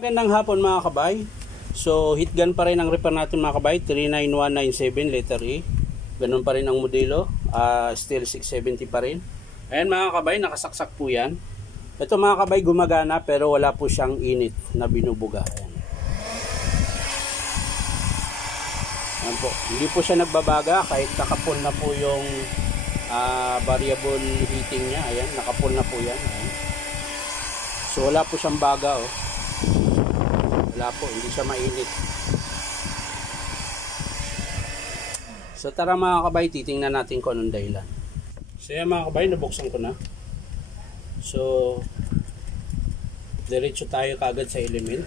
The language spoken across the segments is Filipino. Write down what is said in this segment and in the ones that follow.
Magandang hapon mga kabay. So heat gun pa rin ang repair natin mga kabay, 39197 letter E. Ganun pa rin ang modelo, still 670 pa rin. Ayan mga kabay, nakasaksak po yan. Ito mga kabay gumagana pero wala po siyang init na binubuga. Ayan po, hindi po siya nagbabaga kahit nakapon na po yung variable heating niya. Ayan, nakapon na po yan. Ayan. So wala po siyang baga oh. Wala po, hindi siya mainit. So tara mga kabay, titingnan natin kung anong dahilan. So yan mga kabay, nabuksan ko na. So diretso tayo kagad sa element.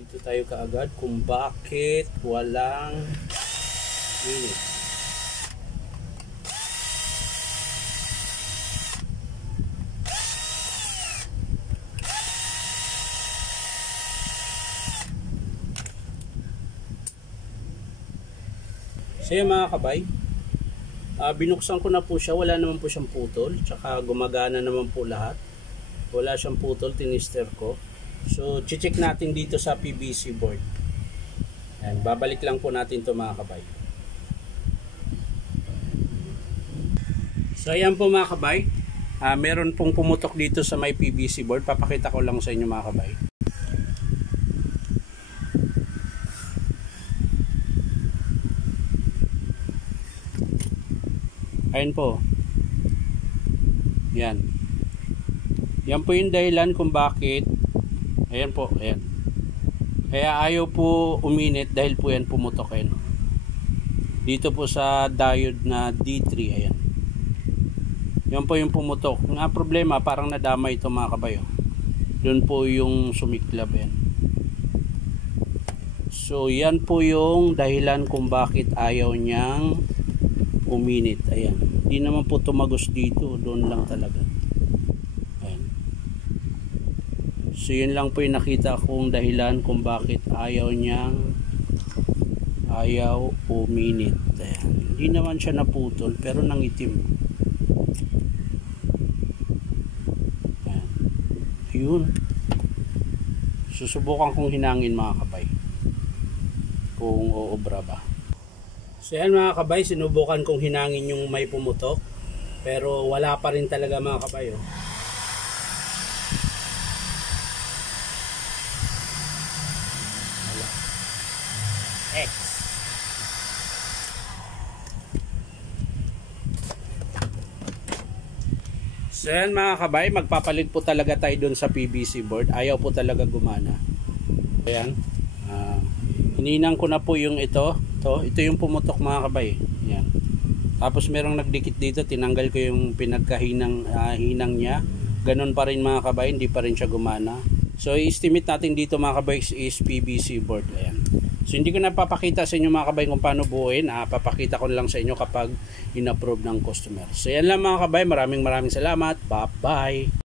Dito tayo kaagad kung bakit walang init. So yan mga kabay, binuksan ko na po siya, wala naman po siyang putol, tsaka gumagana naman po lahat. Wala siyang putol, tinister ko. So check natin dito sa PVC board. Ayan, babalik lang po natin to mga kabay. So ayan po mga kabay, meron pong pumutok dito sa may PVC board. Papakita ko lang sa inyo mga kabay. Ayan po. Yan. Yan po yung dahilan kung bakit. Ayan po. Ayan. Kaya ayaw po uminit dahil po yan pumutok. Ayan. Dito po sa diode na D3. Ayan. Yan po yung pumutok. Nga problema, parang nadamay ito mga kabayo. Doon po yung sumiklab. Ayan. So yan po yung dahilan kung bakit ayaw niyang uminit. Ayan. Hindi naman po tumagos dito. Doon lang talaga. Ayan. So yun lang po yung nakita kong dahilan kung bakit ayaw uminit. Ayan. Hindi naman siya naputol pero nangitim. Ayan. Yun. Susubukan kong hinangin mga kabay. Kung uobra ba. So yan mga kabay, sinubukan kong hinangin yung may pumutok pero wala pa rin talaga mga kabay oh. Wala. X. So yan mga kabay, magpapalit po talaga tayo dun sa PVC board. Ayaw po talaga gumana. Ayan. Hininang ko na po yung ito yung pumutok mga kabay. Yan. Tapos merong nagdikit dito, tinanggal ko yung pinagkahinang hinang niya. Ganon pa rin mga kabay, hindi pa rin siya gumana. So i-estimate natin dito mga kabay is PVC board. Ayan. So hindi ko na papakita sa inyo mga kabay kung paano buuin. Papakita ko lang sa inyo kapag in-approve ng customer. So yan lang mga kabay, maraming salamat. Bye bye.